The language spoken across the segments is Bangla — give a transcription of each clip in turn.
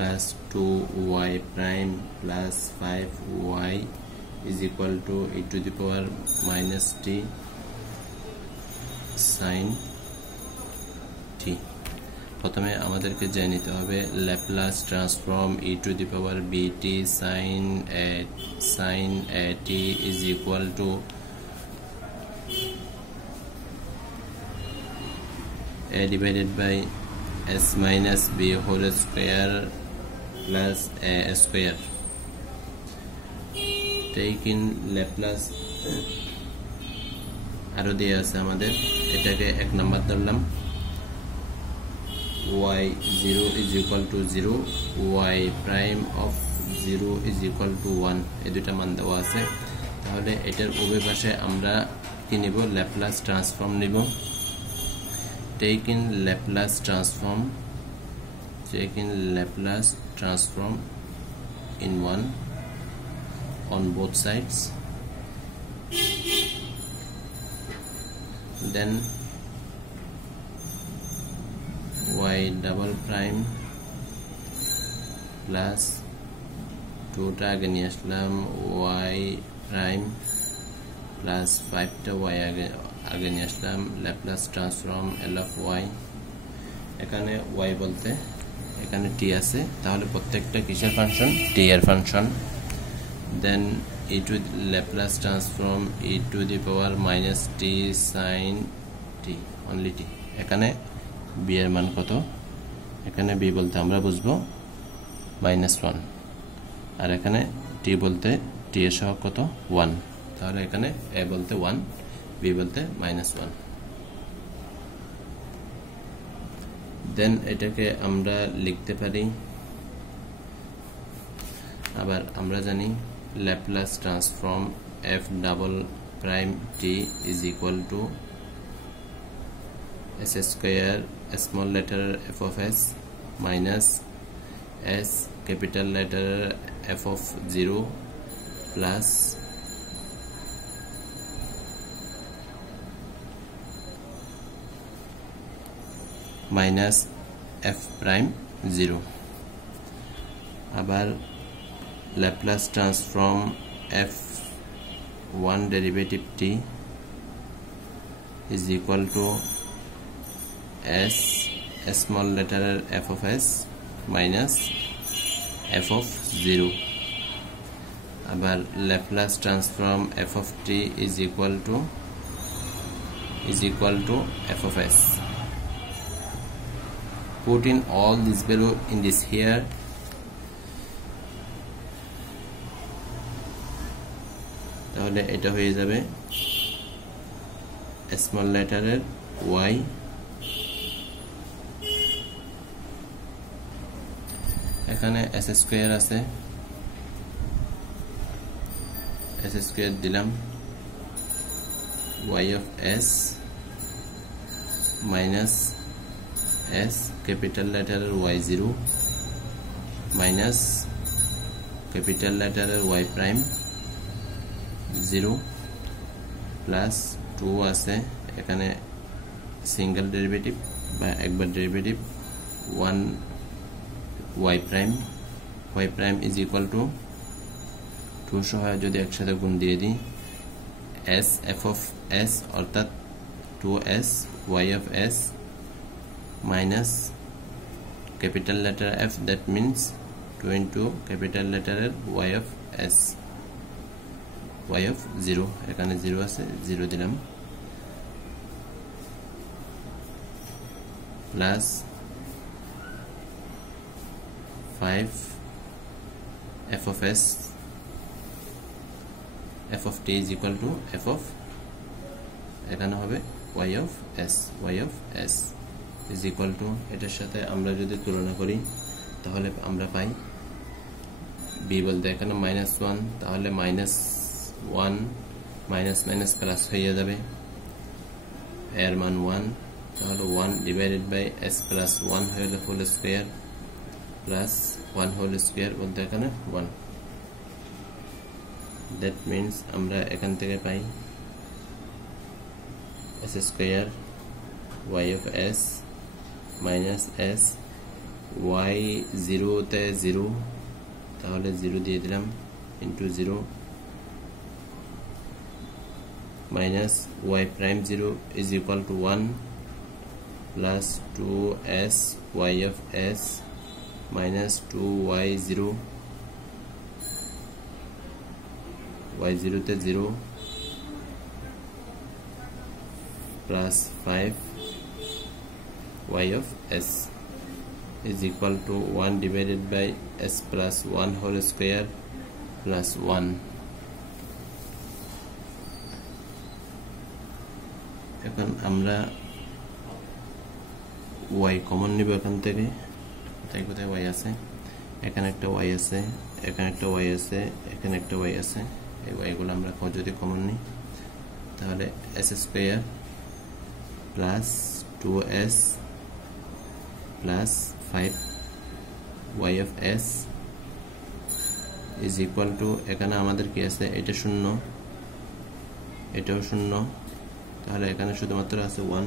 plus 2y prime plus 5y is equal to e to the power minus t sin t. প্রথমে আমাদেরকে জেনে নিতে হবে Laplace transform e to the power bt sin a t is equal to a divided by s minus b whole square plus a square. Take in Laplace আরো দিয়ে আছে আমাদের, এটাকে এক নাম্বার ধরলাম y0 is equal to 0, y prime of 0 is equal to 1, এই দুইটা মান দেওয়া আছে। তাহলে এটার উভয় পাশে আমরা কি নিব, ল্যাপ্লাস ট্রান্সফর্ম নিব। Take in Laplace transform in 1 on both sides, then y double prime plus 2টা আগে নিয়ে আসলাম y prime plus 5টা y আগে নিয়ে আসলাম, Laplace transform L of y। এখানে y বলতে এখানে t আছে, তাহলে প্রত্যেকটা কিসের ফাংশন, t এর function. Then e to Laplace transform e to the power minus t sin t, only t। এখানে b এর মান কত, এখানে b বলতে আমরা বুঝবো -1, আর এখানে t বলতে t এর সহগ কত 1, তাহলে এখানে a বলতে 1, b বলতে -1। দেন এটাকে আমরা লিখতে পারি, আবার আমরা জানি Laplace transform f double prime t is equal to s square small letter f of s minus s capital letter f of 0 plus minus f prime 0। আবার Laplace transform f1 derivative t is equal to s small letter f of s minus f of 0। আবার Laplace transform f of t is equal to f of s। Put in all this value in this here, তাহলে এটা হয়ে যাবে স্মল লেটারের y, এখানে s স্কয়ার আছে, s স্কয়ার দিলাম, y of s minus s capital letter y0 minus capital letter y prime 0 plus 2 আছে, এখানে সিঙ্গেল ডেরিভেটিভ বা একবার derivative 1 y prime is equal to 2 সহ যদি একসাথে গুণ দিয়ে দিই s f of s অর্থাৎ 2s y of s minus capital letter f, that means 2 into capital letter y of s, y of 0, এখানে 0 আছে 0 দিলাম, plus 5 f of s, f of t is equal to f of, এখানে হবে y of s is equal to, এটার সাথে আমরা যদি তুলনা করি তাহলে আমরা পাই b বলতে এখানে -1, তাহলে -1 মাইনাস মাইনাস প্লাস হয়ে যাবে, এর মান 1, তাহলে 1 ডিভাইডেড বাই s প্লাস 1 হলে whole square plus 1 whole square বলতে এখানে 1, that means আমরা এখান থেকে পাই s square y of s minus s y 0 তে 0 তাহলে 0 দিয়ে দিলাম into 0 minus y prime 0 is equal to 1 plus 2s y of s minus 2y0 y0 তে 0 plus 5 y of s is equal to 1 divided by s plus 1 whole square plus 1. এখন আমরা y কমন নিব এখান থেকে, তাই কোথায় y আছে, এখানে একটা y আছে, এখানে একটা y আছে, এখানে একটা y আছে, এই y গুলো আমরা যদি কমন নিই তাহলে s square plus 2s plus 5 y of s is equal to, এখানে আমাদের কি আছে, এটা শূন্য এটাও শূন্য, তাহলে এখানে শুধুমাত্র আছে 1,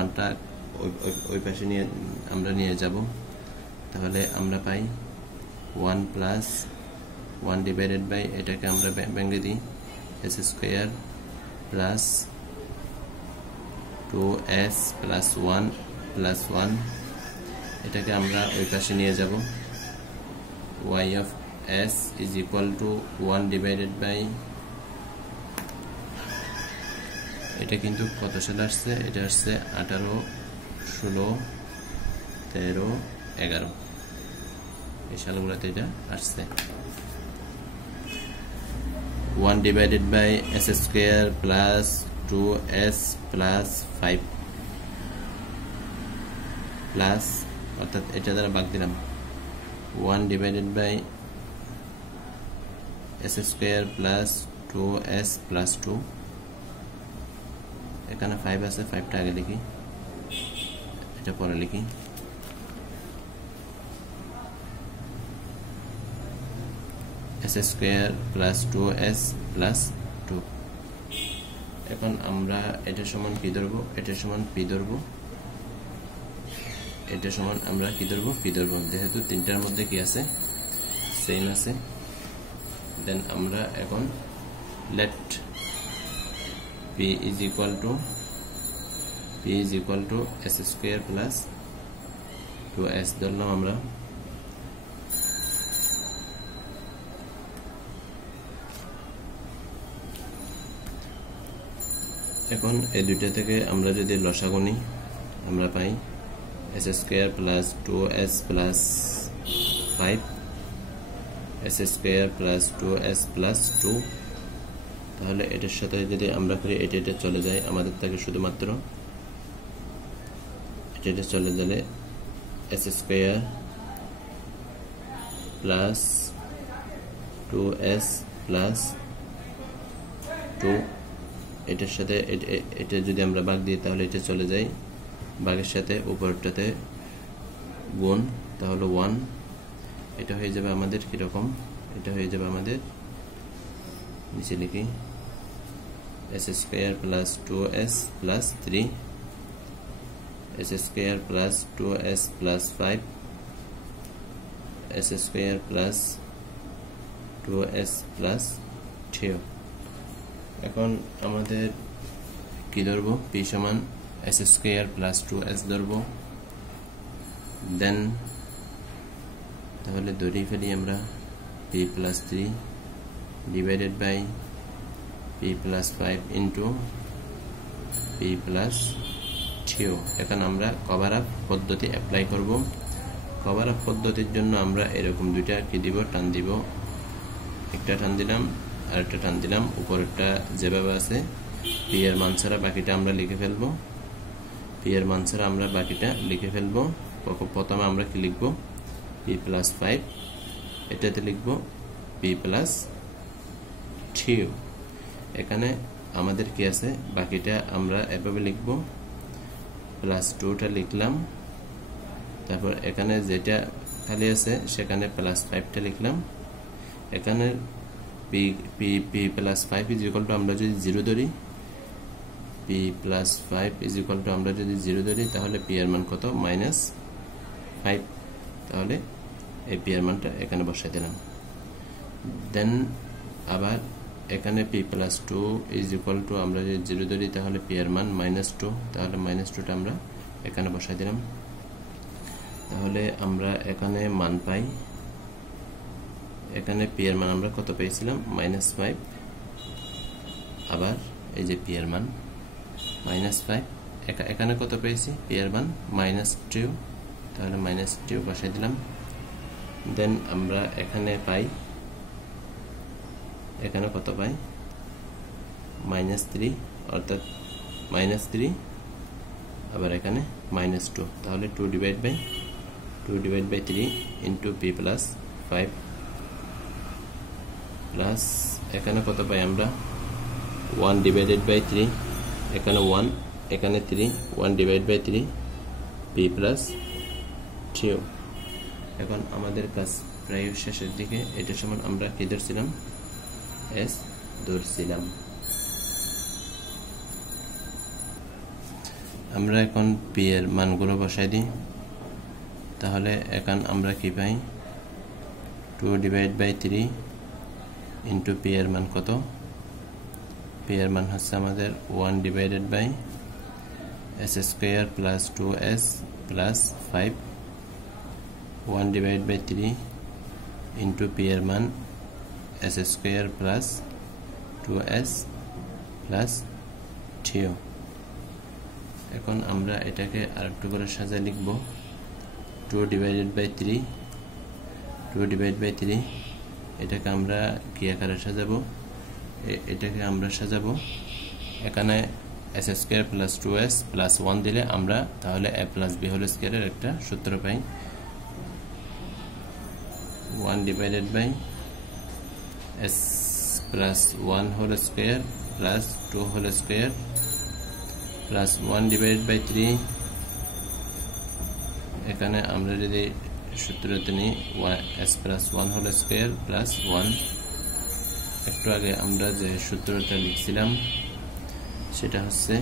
1টা ওই পাশে নিয়ে আমরা নিয়ে যাব, তাহলে আমরা পাই 1 প্লাস 1 ডিভাইডেড বাই এটাকে আমরা ভেঙে দিই s square plus 2s plus 1 plus 1, এটাকে আমরা ওই পাশে নিয়ে যাব, y of s is equal to 1 divided by, এটা কিন্তু কত সালে আসছে, এটা আসছে 18, 16, 13, 11 এই সালগুলোতে এটা আসছে। 1 divided by s square plus 2s plus 5 plus, অর্থাৎ এটা দ্বারা ভাগ দিলাম 1 divided by s square plus 2s plus 2, এখানে 5 আছে, 5টা আগে লিখি, এটা পরে লিখি, s square plus 2s plus 2। এখন আমরা এটা সমান কি ধরবো, এটা সমান p ধরবো, এটা সমান আমরা কি ধরবো, p ধরবো, যেহেতু তিনটার মধ্যে কি আছে, সেম আছে। দেন আমরা এখন late p is equal to s square plus 2s ধরলাম আমরা। এখন এই দুইটা থেকে আমরা যদি লসাগু নিই আমরা পাই s square plus 2s plus 5, s square plus 2s plus 2, তাহলে এটার সাথে যদি আমরা করি এটা চলে যায়, আমাদের থাকে শুধুমাত্র এটা চলে গেলে s square plus 2s plus 2, এটার সাথে এটা যদি আমরা ভাগ দিই তাহলে এটা চলে যায়, ভাগের সাথে উপরটাতে গুণ, তাহলে 1, এটা হয়ে যাবে আমাদের কিরকম, এটা হয়ে যাবে আমাদের নিচে লিখি s square plus 2s plus 3, s square plus 2s plus 5, s square plus 2s plus 2। এখন আমাদের কি ধরবো, p সমান s square plus 2s ধরবো, দেন তাহলে ধরেই ফেলি আমরা p plus 3 divided by p plus 5 into p plus 2। এখন আমরা কভার আপ পদ্ধতি অ্যাপ্লাই করব। কভার আপ পদ্ধতির জন্য আমরা এরকম দুইটা কি দিব, টান দিব, একটা টান দিলাম আর একটা টান দিলাম, উপরেরটা যেভাবে আছে p এর মান ছাড়া বাকিটা আমরা লিখে ফেলবো, p এর মান ছাড়া আমরা বাকিটা লিখে ফেলবো। প্রথমে আমরা কি লিখবো, p plus 5, এটাতে লিখবো p plus 2। এখানে আমাদের কি আছে, বাকিটা আমরা এভাবে লিখবো, প্লাস 2টা লিখলাম, তারপর এখানে যেটা খালি আছে সেখানে প্লাস 5টা লিখলাম, এখানে p plus 5 is equal to আমরা যদি 0 ধরি, p plus 5 is equal to আমরা যদি 0 ধরি তাহলে p এর মান কত, -5। তাহলে এই পি এর মানটা এখানে বসাই দিলাম। দেন আবার এখানে p plus 2 is equal two আমরা যদি 0 ধরি তাহলে p এর মান -2, তাহলে -2টা আমরা এখানে বসাই দিলাম। তাহলে আমরা এখানে মান পাই, এখানে p এর মান আমরা কত পেয়েছিলাম -5, আবার এই যে p এর মান -5, এখানে কত পেয়েছি p এর মান -2, তাহলে -2 বসাই দিলাম। দেন আমরা এখানে পাই, এখানে কত পাই -3, অর্থাৎ -3, আবার এখানে -2, তাহলে 2 divide by 3 into p plus 5 plus এখানে কত পাই আমরা 1 ডিভাইডেড বাই 3, এখানে 1, এখানে 3, 1 ডিভাইড বাই 3 p প্লাস 2। এখন আমাদের কাজ প্রায় শেষের দিকে। এটার সমান আমরা কি ধরছিলাম s ধরছিলাম। আমরা এখন p এর মানগুলো বসাই দিই, তাহলে এখন আমরা কি পাই 2 ডিভাইড বাই 3 ইন্টু p এর মান কত, p এর মান হচ্ছে আমাদের 1 divided by s square plus 2s plus 5, 1 divide by 3 into p এর মান s square plus 2s plus 2। এখন আমরা এটাকে আরেকটু করে সাজিয়ে লিখব 2 ডিভাইডেড বাই 3, এটাকে আমরা কি আকারে সাজাবো, এটাকে আমরা সাজাবো এখানে s square plus 2s plus 1 দিলে আমরা তাহলে a প্লাস b হোল স্কয়ারের একটা সূত্র পাই, 1 divided by s plus 1 whole square plus 2 whole square plus 1 divided by 3, এখানে আমরা যদি সূত্রতে নিই s plus 1 whole square plus 1, একটু আগে আমরা যে সূত্রটা লিখছিলাম সেটা হচ্ছে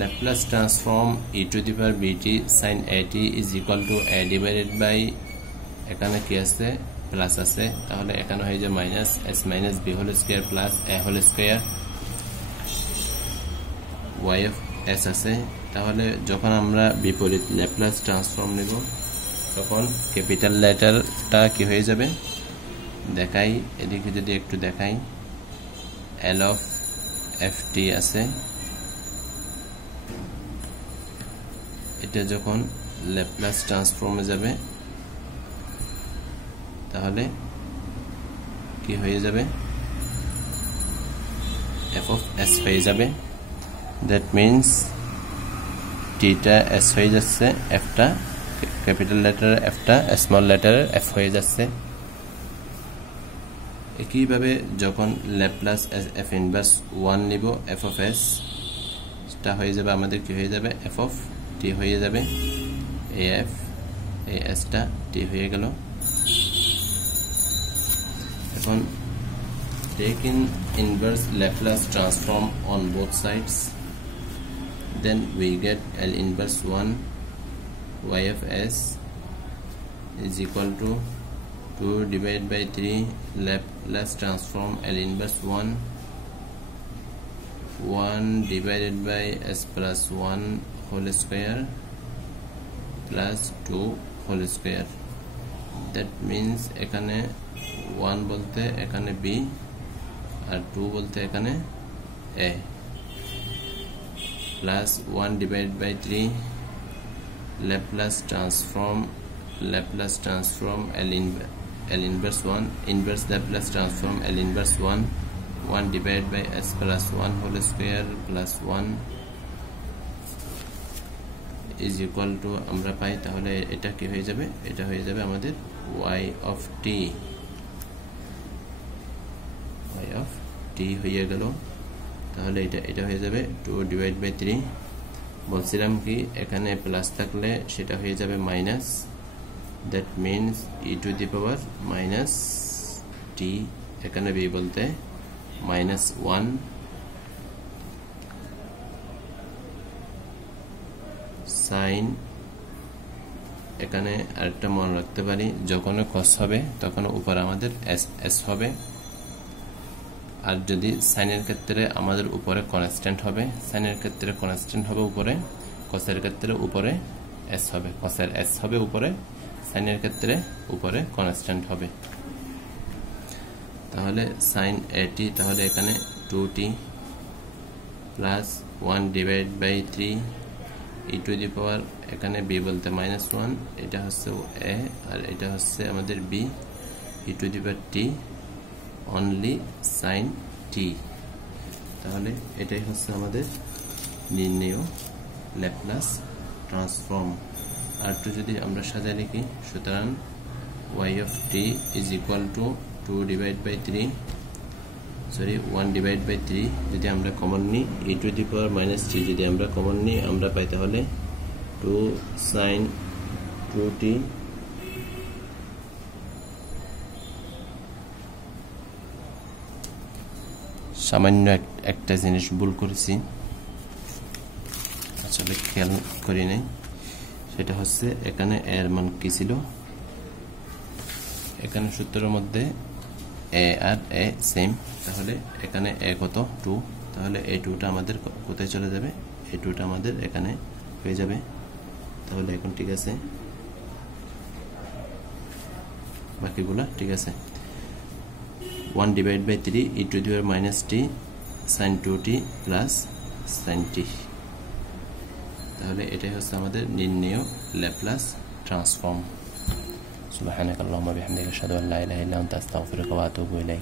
Laplace transform e to the power bt sin at is equal to a divided by, এখানে কি আছে প্লাস আছে, তাহলে এখানে হয়ে যায় minus s minus b whole square plus a whole square, y of s আছে। তাহলে যখন আমরা বিপরীত ল্যাপ্লাস ট্রান্সফর্ম নেব তখন ক্যাপিটাল লেটারটা কি হয়ে যাবে দেখাই, এদিকে যদি একটু দেখাই l অফ ft আছে, এটা যখন ল্যাপ্লাস ট্রান্সফর্মে যাবে তাহলে কি হয়ে যাবে f of s হয়ে যাবে, দ্যাট মিন্স টিটা s হয়ে যাচ্ছে, fটা ক্যাপিটাল লেটারের fটা স্মল লেটারের f হয়ে যাচ্ছে। একইভাবে যখন ল্যাপ্লাস f ইনভার্স 1 নিব f of s টা হয়ে যাবে আমাদের কি হয়ে যাবে f of t হয়ে যাবে, af এই s টা t হয়ে গেল। এখন taking inverse Laplace transform on both sides, then we get L inverse 1 y of s is equal to 2 divided by 3 Laplace transform L inverse 1 divided by s plus 1 whole square plus 2 whole square, that means এখানে 1 বলতে এখানে b আর 2 বলতে এখানে a, plus 1 divided by 3 Laplace transform L inverse 1 inverse Laplace transform L inverse 1 divided by s plus 1 whole square plus 1 is equal to আমরা পাই, তাহলে এটা কি হয়ে যাবে, এটা হয়ে যাবে আমাদের y of t হয়ে গেল। তাহলে এটা হয়ে যাবে 2 ডিভাইড বাই 3, বলছিলাম কি এখানে প্লাস থাকলে সেটা হয়ে যাবে minus, that means e to the power minus t, এখানে b বলতে -1 sin এখানে আরেকটা মনে রাখতে পারি, যখন cos হবে তখন উপরে আমাদের s হবে, আর যদি সাইনের ক্ষেত্রে আমাদের উপরে কনস্ট্যান্ট হবে, সাইনের ক্ষেত্রে কনস্ট্যান্ট হবে উপরে, cos-এর ক্ষেত্রে উপরে s হবে, cos-এর s হবে উপরে, সাইনের ক্ষেত্রে উপরে কনস্ট্যান্ট হবে। তাহলে sin at, তাহলে এখানে 2t plus 1/3 e to the power, এখানে b বলতে -1, এটা হচ্ছে a আর এটা হচ্ছে আমাদের b, e to the power t only sin t। তাহলে এটাই হচ্ছে আমাদের নির্ণেয় ল্যাপ্লাস ট্রান্সফর্ম। আর একটু যদি আমরা সাজায় লিখি, সুতরাং y of t is equal to 1/3 যদি আমরা কমন নিই, e to the power -t যদি আমরা কমন নিই, আমরা পাই তাহলে 2 sin 2t সামান্য একটা জিনিস ভুল করেছি, আসলে খেয়াল করি নাই, সেটা হচ্ছে এখানে এর মান কি ছিল, এখানে সূত্রের মধ্যে a আর a সেম, তাহলে এখানে a কত 2, তাহলে এই 2টা আমাদের কোথায় চলে যাবে, এই 2টা আমাদের এখানে হয়ে যাবে। তাহলে এখন ঠিক আছে, বাকিগুলা ঠিক আছে। 1/3 e to the power -t sin 2t plus sin t, তাহলে এটাই হচ্ছে আমাদের নির্ণেয় ল্যাপ্লাস ট্রান্সফর্ম। সুবহানাকাল্লাহুম্মা বিহামদিকা আশহাদু আল্লা ইলাহা ইল্লা আনতা আস্তাগফিরুকা ওয়া আতুবু ইলাইক।